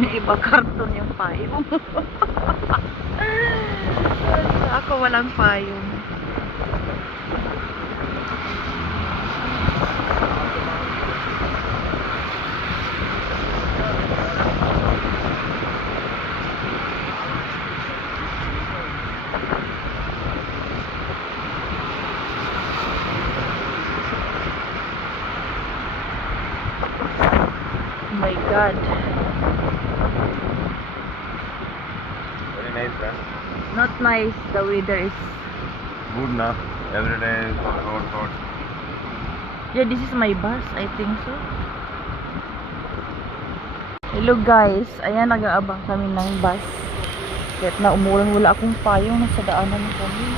Yung iba karton yung payong. Ako walang payong. Oh my God. Very nice, huh? Not nice. The weather is... Good now. Every day is road road. Yeah, this is my bus. I think so. Hello guys. Ayan, nag-aabang kami ng bus. Kahit na umulan, wala akong payong. Nasa daanan na kami.